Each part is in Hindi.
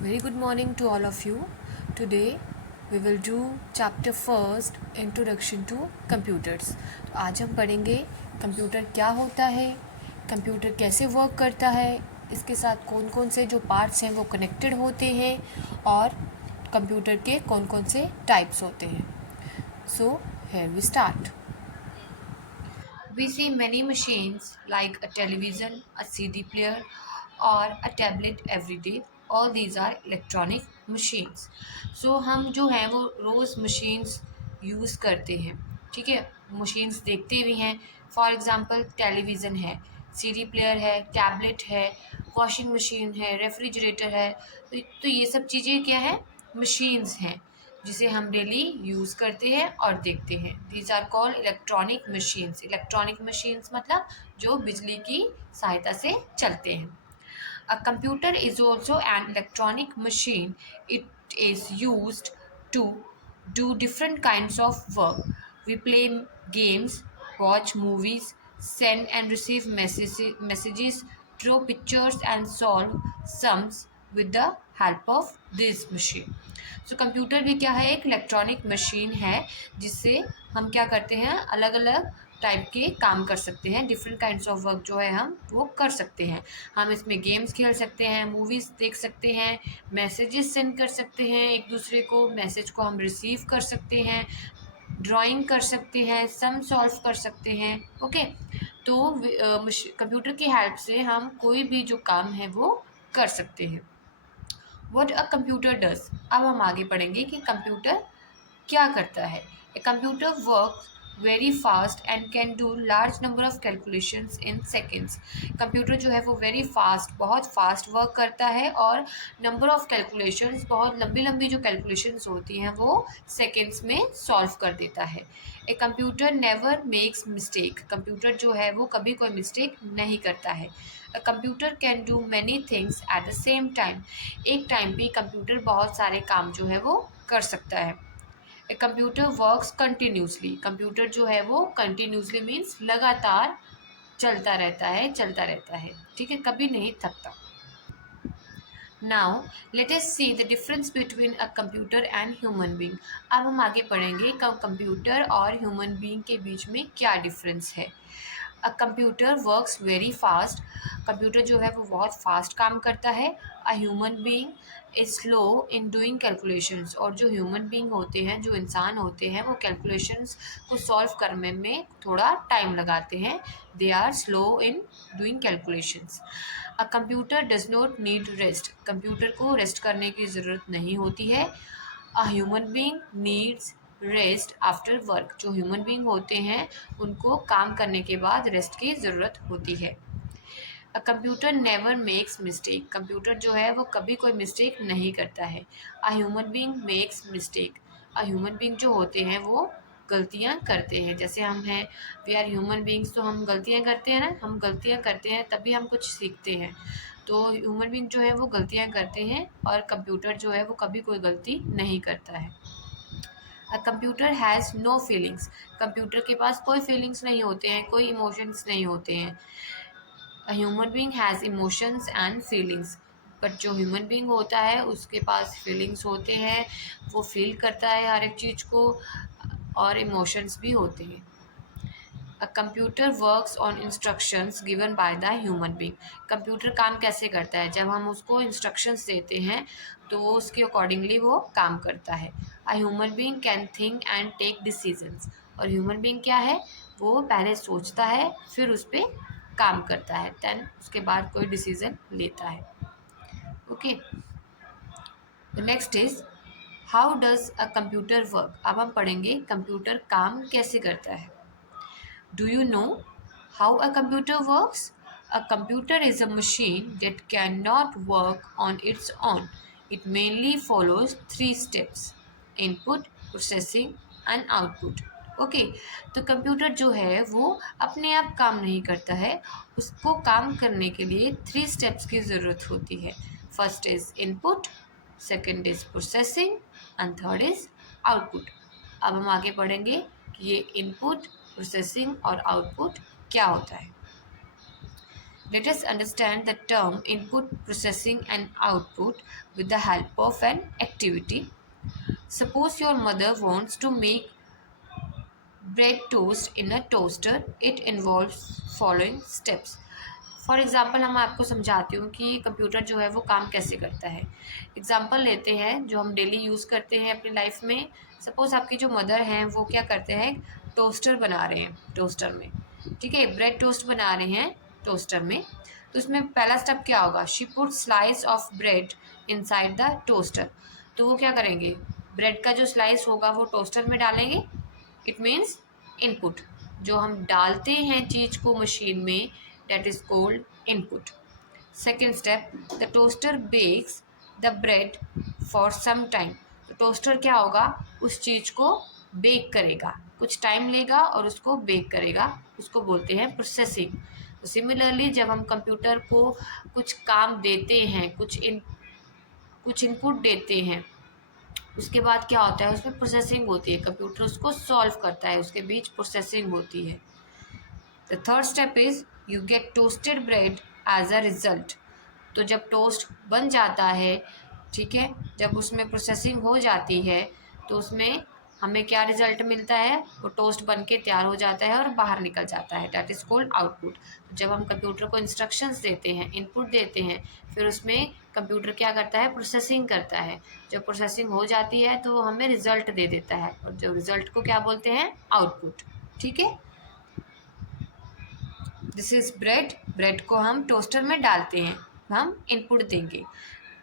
Very good morning to all of you. Today we will do chapter first introduction to computers. तो आज हम पढ़ेंगे कंप्यूटर क्या होता है, कंप्यूटर कैसे वर्क करता है, इसके साथ कौन कौन से जो पार्ट्स हैं वो कनेक्टेड होते हैं और कंप्यूटर के कौन कौन से टाइप्स होते हैं. So here we start. We see many machines like a television, a CD player, or a tablet every day. All these are electronic machines. So हम जो हैं वो रोज़ machines यूज़ करते हैं. ठीक है, machines देखते भी हैं. फॉर एग्ज़ाम्पल टेलीविज़न है, CD प्लेयर है, टैबलेट है, वॉशिंग मशीन है, रेफ्रिजरेटर है. तो ये सब चीज़ें क्या है, मशीन्स हैं जिसे हम डेली यूज़ करते हैं और देखते हैं. These are called electronic machines. Electronic machines मतलब जो बिजली की सहायता से चलते हैं. A computer is also an electronic machine. It is used to do different kinds of work. We play games, watch movies, send and receive messages, draw pictures, and solve sums with the help of this machine. So computer भी क्या है, एक इलेक्ट्रॉनिक मशीन है जिससे हम क्या करते हैं, अलग अलग टाइप के काम कर सकते हैं. डिफरेंट काइंड्स ऑफ वर्क जो है हम वो कर सकते हैं. हम इसमें गेम्स खेल सकते हैं, मूवीज़ देख सकते हैं, मैसेजेस सेंड कर सकते हैं एक दूसरे को, मैसेज को हम रिसीव कर सकते हैं, ड्राइंग कर सकते हैं, सम सॉल्व कर सकते हैं. ओके, तो कंप्यूटर की हेल्प से हम कोई भी जो काम है वो कर सकते हैं. What a computer does. अब हम आगे पढ़ेंगे कि कंप्यूटर क्या करता है. A computer work very fast and can do large number of calculations in seconds. Computer जो है वो वेरी फास्ट, बहुत फास्ट वर्क करता है और नंबर ऑफ कैलकुलेशंस, बहुत लंबी लंबी जो कैलकुलेशंस होती हैं वो सेकेंड्स में सॉल्व कर देता है. A computer never makes mistake. Computer जो है वो कभी कोई मिस्टेक नहीं करता है. A computer can do many things at the same time. एक टाइम पे कंप्यूटर बहुत सारे काम जो है वो कर सकता है. A computer works continuously. Computer जो है वो कंटिन्यूसली मीन्स लगातार चलता रहता है. ठीक है, कभी नहीं थकता. Now let us see the difference between a computer and human being. अब हम आगे पढ़ेंगे कंप्यूटर और ह्यूमन बींग के बीच में क्या डिफरेंस है. A computer works very fast. Computer जो है वो बहुत फास्ट काम करता है. A human being is slow in doing calculations. और जो ह्यूमन बीइंग होते हैं, जो इंसान होते हैं, वो कैलकुलेशंस को सॉल्व करने में थोड़ा टाइम लगाते हैं. They are slow in doing calculations. A computer does not need rest. Computer को रेस्ट करने की ज़रूरत नहीं होती है. A human being needs rest after work. जो ह्यूमन बीइंग होते हैं उनको काम करने के बाद रेस्ट की ज़रूरत होती है. A computer never makes mistake. Computer जो है वो कभी कोई मिस्टेक नहीं करता है. A human being makes mistake. A human being जो होते हैं वो गलतियाँ करते हैं. जैसे हम हैं, वी आर ह्यूमन बीइंग्स, तो हम गलतियाँ करते हैं ना, हम गलतियाँ करते हैं तभी हम कुछ सीखते हैं. तो ह्यूमन बीइंग जो है वो गलतियाँ करते हैं और कंप्यूटर जो है वो कभी कोई गलती नहीं करता है. A computer has no feelings. Computer के पास कोई फीलिंग्स नहीं होते हैं, कोई इमोशंस नहीं होते हैं. अ human being has emotions and feelings. But जो ह्यूमन बीइंग होता है उसके पास फीलिंग्स होते हैं, वो फील करता है हर एक चीज़ को, और इमोशंस भी होते हैं. A computer works on instructions given by the human being. Computer काम कैसे करता है, जब हम उसको इंस्ट्रक्शंस देते हैं तो वो उसके अकॉर्डिंगली वो काम करता है. A human being can think and take decisions. और ह्यूमन बीइंग क्या है, वो पहले सोचता है फिर उस पर काम करता है, देन उसके बाद कोई डिसीजन लेता है. Okay, the next is how does a computer work. अब हम पढ़ेंगे कंप्यूटर काम कैसे करता है. Do you know how a computer works? A computer is a machine that cannot work on its own. It mainly follows three steps: input, processing and output. Okay, तो कंप्यूटर जो है वो अपने आप काम नहीं करता है. उसको काम करने के लिए थ्री स्टेप्स की ज़रूरत होती है. First is input, second is processing and third is output. अब हम आगे पढ़ेंगे कि ये इनपुट, प्रोसेसिंग और आउटपुट क्या होता है. Let us understand the term input, processing and output with the help of an activity. Suppose your mother wants to make bread toast in a toaster. It involves following steps. For example हम आपको समझाती हूँ कि कंप्यूटर जो है वो काम कैसे करता है. एग्ज़ाम्पल लेते हैं जो हम डेली यूज़ करते हैं अपनी लाइफ में. सपोज़ आपकी जो मदर हैं वो क्या करते हैं, टोस्टर बना रहे हैं टोस्टर में. ठीक है, ब्रेड टोस्ट बना रहे हैं टोस्टर में. तो उसमें पहला स्टेप क्या होगा, she put slice of bread inside the toaster. तो वो क्या करेंगे, ब्रेड का जो स्लाइस होगा वो टोस्टर में डालेंगे. इट मीन्स इनपुट, जो हम डालते हैं चीज़ को मशीन में, that is called input. Second step, the toaster bakes the bread for some time. तो टोस्टर क्या होगा, उस चीज़ को बेक करेगा, कुछ टाइम लेगा और उसको बेक करेगा, उसको बोलते हैं प्रोसेसिंग. तो सिमिलरली जब हम कंप्यूटर को कुछ काम देते हैं, कुछ इनपुट देते हैं, उसके बाद क्या होता है, उसमें प्रोसेसिंग होती है, कंप्यूटर उसको सॉल्व करता है, उसके बीच प्रोसेसिंग होती है. The third step is you get toasted bread as a result. तो जब टोस्ट बन जाता है, ठीक है, जब उसमें प्रोसेसिंग हो जाती है तो उसमें हमें क्या रिजल्ट मिलता है, वो टोस्ट बन के तैयार हो जाता है और बाहर निकल जाता है. That is called output. जब हम कंप्यूटर को इंस्ट्रक्शंस देते हैं, इनपुट देते हैं, फिर उसमें कंप्यूटर क्या करता है, प्रोसेसिंग करता है. जब प्रोसेसिंग हो जाती है तो हमें रिजल्ट दे देता है, और जो रिजल्ट को क्या बोलते हैं, आउटपुट. ठीक है, दिस इज ब्रेड. ब्रेड को हम टोस्टर में डालते हैं, हम इनपुट देंगे.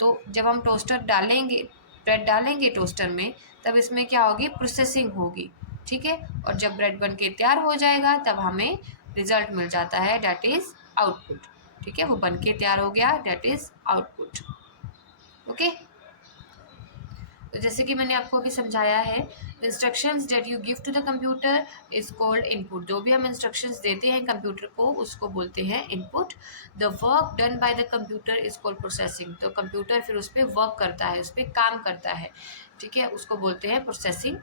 तो जब हम टोस्टर डालेंगे, ब्रेड डालेंगे टोस्टर में, तब इसमें क्या होगी, प्रोसेसिंग होगी. ठीक है, और जब ब्रेड बन के तैयार हो जाएगा तब हमें रिजल्ट मिल जाता है, डैट इज़ आउटपुट. ठीक है, वो बन के तैयार हो गया, डैट इज़ आउटपुट. ओके, तो जैसे कि मैंने आपको अभी समझाया है, instructions that you give to the computer is called input. जो भी हम इंस्ट्रक्शंस देते हैं कंप्यूटर को, उसको बोलते हैं input. The work done by the computer is called processing. तो कंप्यूटर फिर उस पर वर्क करता है, उस पर काम करता है. ठीक है, उसको बोलते हैं processing.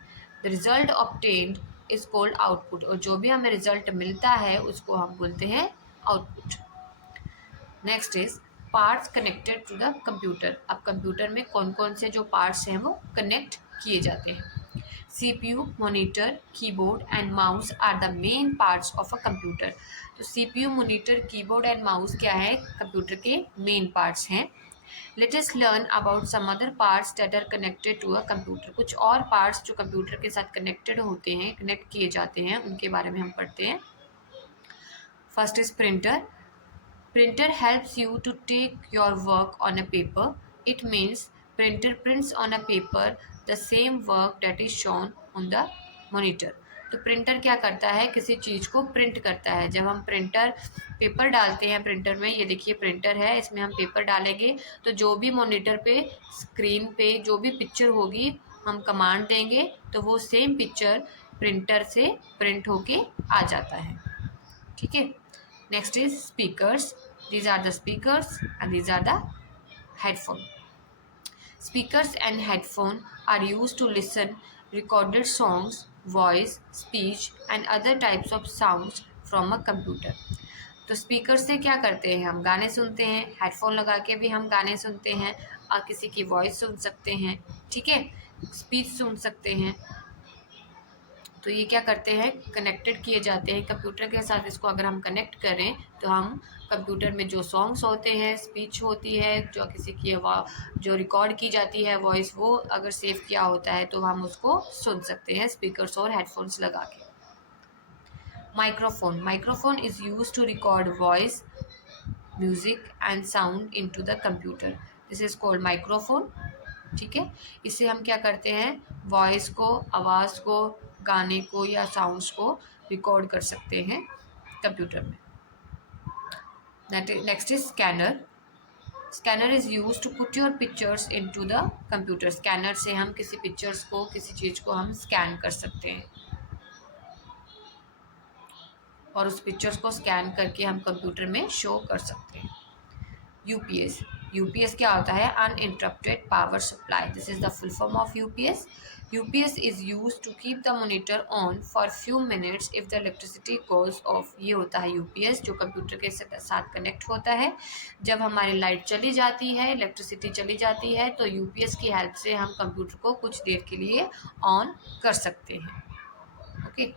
The result obtained is called output. और जो भी हमें रिजल्ट मिलता है उसको हम बोलते हैं output. Next is parts connected to the computer. अब कंप्यूटर में कौन कौन से जो पार्ट्स हैं वो कनेक्ट किए जाते हैं. CPU, monitor, keyboard and mouse are the main parts of a computer. तो CPU, monitor, keyboard and mouse क्या है, कंप्यूटर के मेन पार्ट्स हैं. Let us learn about some other parts that are connected to a computer. कुछ और पार्ट्स जो कंप्यूटर के साथ कनेक्टेड होते हैं, कनेक्ट किए जाते हैं, उनके बारे में हम पढ़ते हैं. First is printer. Printer helps you to take your work on a paper. It means printer prints on a paper the same work that is shown on the monitor. तो प्रिंटर क्या करता है, किसी चीज़ को प्रिंट करता है. जब हम पेपर डालते हैं प्रिंटर में, ये देखिए प्रिंटर है, इसमें हम पेपर डालेंगे तो जो भी मॉनिटर पे, स्क्रीन पे जो भी पिक्चर होगी, हम कमांड देंगे तो वो सेम पिक्चर प्रिंटर से प्रिंट होके आ जाता है. ठीक है, next is speakers. These are the speakers and these are the headphone. Speakers and headphone are used to listen recorded songs, voice, speech and other types of sounds from a computer. तो स्पीकर से क्या करते हैं, हम गाने सुनते हैं. हेडफोन लगा के भी हम गाने सुनते हैं, और किसी की वॉइस सुन सकते हैं. ठीक है, स्पीच सुन सकते हैं. तो ये क्या करते हैं, कनेक्टेड किए जाते हैं कंप्यूटर के साथ. इसको अगर हम कनेक्ट करें तो हम कंप्यूटर में जो सॉन्ग्स होते हैं, स्पीच होती है, जो किसी की जो रिकॉर्ड की जाती है वॉइस, वो अगर सेव किया होता है तो हम उसको सुन सकते हैं स्पीकर्स और हेडफोन्स लगा के. Microphone. Microphone is use to record voice, music and sound into the computer. This is called microphone. ठीक है, इससे हम क्या करते हैं, वॉइस को, आवाज़ को, गाने को या साउंड्स को रिकॉर्ड कर सकते हैं कंप्यूटर में. Next is scanner. Scanner is use to put your pictures into the computer. Scanner से हम किसी पिक्चर्स को, किसी चीज़ को हम स्कैन कर सकते हैं, और उस पिक्चर्स को स्कैन करके हम कंप्यूटर में शो कर सकते हैं. यूपीएस. यूपीएस क्या होता है? Uninterrupted power supply. This is the full form of UPS. UPS is use to keep the monitor on for few minutes if the electricity goes off. ये होता है यूपीएस जो कंप्यूटर के साथ कनेक्ट होता है. जब हमारी लाइट चली जाती है, इलेक्ट्रिसिटी चली जाती है, तो यूपीएस की हेल्प से हम कंप्यूटर को कुछ देर के लिए ऑन कर सकते हैं. Okay.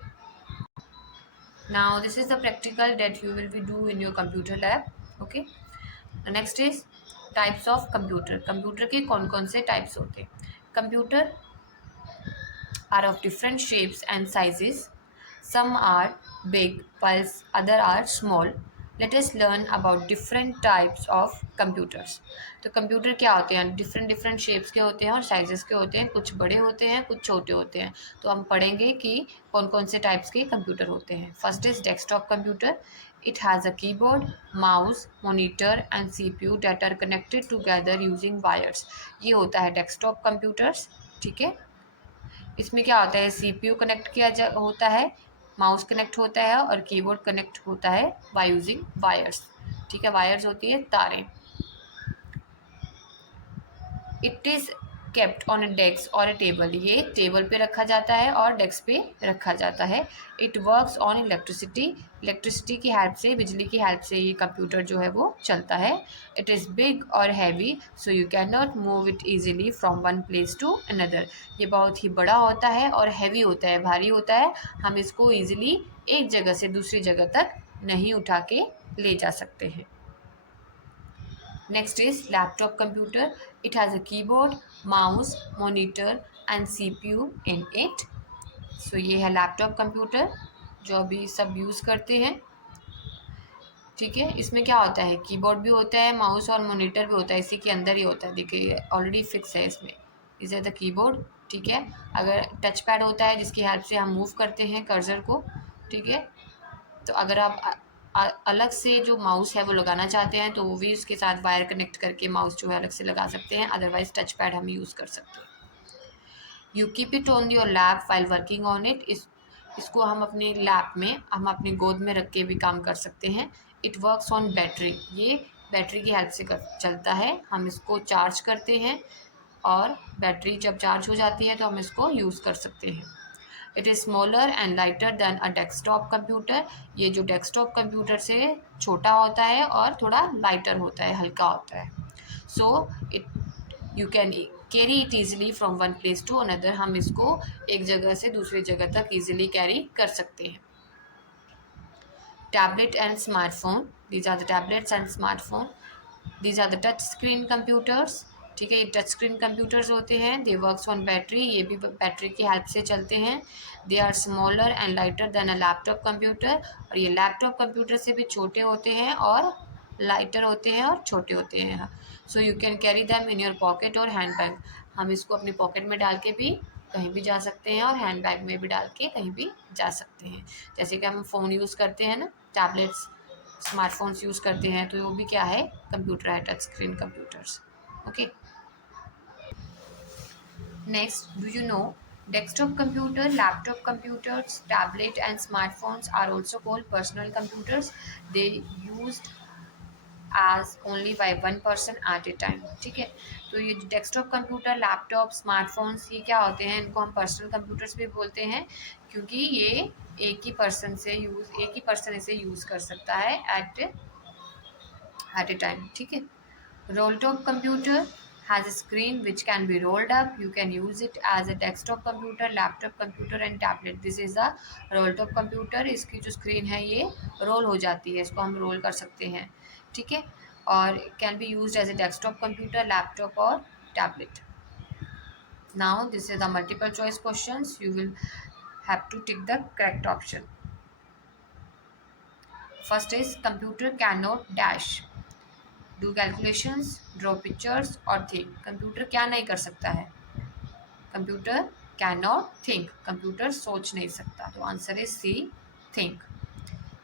Now this is the practical that you will be do in your computer lab. Okay. Next is types of computer. Computer के कौन कौन से types होते हैं? Computer are of different shapes and sizes. Some are big while other are small. Let us learn about different types of computers. तो कंप्यूटर क्या होते हैं? डिफरेंट डिफरेंट शेप्स के होते हैं और साइजेस के होते हैं. कुछ बड़े होते हैं, कुछ छोटे होते हैं. तो हम पढ़ेंगे कि कौन कौन से टाइप्स के कंप्यूटर होते हैं. First is desktop computer. It has a keyboard, mouse, monitor and CPU that are connected together using wires. ये होता है डेस्कटॉप कंप्यूटर्स. ठीक है. इसमें क्या होता है? सीपीयू कनेक्ट होता है, माउस कनेक्ट होता है और कीबोर्ड कनेक्ट होता है बाय यूजिंग वायर्स. ठीक है. वायर्स होती है तारें. It is kept on a desk और अ टेबल. ये टेबल पे रखा जाता है और डेस्क पे रखा जाता है. It works on electricity. Electricity की हेल्प से, बिजली की हेल्प से ये कंप्यूटर जो है वो चलता है. इट इज़ बिग और heavy so you can not move it easily from one place to another. ये बहुत ही बड़ा होता है और हैवी होता है, भारी होता है. हम इसको ईजिली एक जगह से दूसरी जगह तक नहीं उठा के ले जा सकते हैं. Next is laptop computer. It has a keyboard, mouse, monitor and CPU in it. So ये है लैपटॉप कंप्यूटर जो अभी सब यूज़ करते हैं. ठीक है. इसमें क्या होता है? कीबोर्ड भी होता है, माउस और मॉनिटर भी होता है. इसी के अंदर ही होता है. देखिए ऑलरेडी फिक्स है इसमें. Is the keyboard. ठीक है. अगर टच पैड होता है जिसकी हेल्प से हम मूव करते हैं कर्सर को. ठीक है. तो अगर आप अलग से जो माउस है वो लगाना चाहते हैं तो वो भी उसके साथ वायर कनेक्ट करके माउस जो है अलग से लगा सकते हैं. अदरवाइज टच पैड हम यूज़ कर सकते हैं. You keep it on your lap while working on it. इसको हम अपने लैप में, हम अपनी गोद में रख के भी काम कर सकते हैं. It works on battery. ये बैटरी की हेल्प से चलता है. हम इसको चार्ज करते हैं और बैटरी जब चार्ज हो जाती है तो हम इसको यूज़ कर सकते हैं. It is smaller and lighter then a desktop computer. ये जो डेस्कटॉप कंप्यूटर से छोटा होता है और थोड़ा लाइटर होता है, हल्का होता है. So it you can carry it easily from one place to another. हम इसको एक जगह से दूसरी जगह तक ईजिली कैरी कर सकते हैं. Tablet and smartphone. These are the tablets and smartphone. These are the touch screen computers. ठीक है. ये टच स्क्रीन कंप्यूटर्स होते हैं. They works on battery. ये भी बैटरी की हेल्प से चलते हैं. They are smaller and lighter than a laptop computer. और ये लैपटॉप कंप्यूटर से भी छोटे होते हैं और लाइटर होते हैं और छोटे होते हैं. सो you can carry them in your pocket और हैंड बैग. हम इसको अपनी पॉकेट में डाल के भी कहीं भी जा सकते हैं और हैंड बैग में भी डाल के कहीं भी जा सकते हैं. जैसे कि हम फ़ोन यूज़ करते हैं ना, टैबलेट्स, स्मार्टफोन्स यूज़ करते हैं, तो वो भी क्या है? कंप्यूटर है, touch screen computers. Okay. Next, do you know desktop computer, laptop computers, tablet and smartphones are also called personal computers. They used as only by one person at a time. ठीक है. तो ये डेस्कटॉप कंप्यूटर, लैपटॉप, स्मार्टफोन्स, ये क्या होते हैं? इनको हम पर्सनल कंप्यूटर्स भी बोलते हैं क्योंकि ये एक ही पर्सन इसे यूज़ कर सकता है at a time. ठीक है. Roll-top computer has a screen which can be rolled up. You can use it as a desktop computer, laptop computer and tablet. This is a roll-top computer. इसकी जो screen है ये roll हो जाती है. इसको हम roll कर सकते हैं. ठीक है. और can be used as a desktop computer, laptop और tablet. Now this is the multiple choice questions. You will have to tick the correct option. First is computer cannot dash. Do calculations, draw pictures और थिंक. कंप्यूटर क्या नहीं कर सकता है? Computer can not think. Computer सोच नहीं सकता. तो answer is C, think.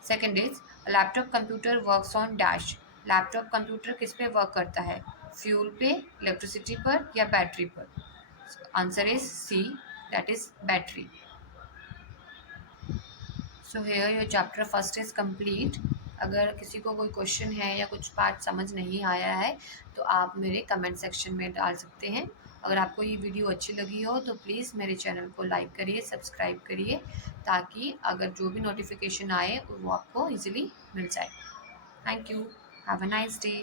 Second is laptop computer works on dash. Laptop computer किस पे वर्क करता है? फ्यूल पे, इलेक्ट्रिसिटी पर या बैटरी पर? Answer is C, that is battery. So here your chapter first is complete. अगर किसी को कोई क्वेश्चन है या कुछ पार्ट समझ नहीं आया है तो आप मेरे कमेंट सेक्शन में डाल सकते हैं। अगर आपको ये वीडियो अच्छी लगी हो तो प्लीज़ मेरे चैनल को लाइक करिए, सब्सक्राइब करिए, ताकि अगर जो भी नोटिफिकेशन आए वो आपको ईज़िली मिल जाए। Thank you. Have a nice day.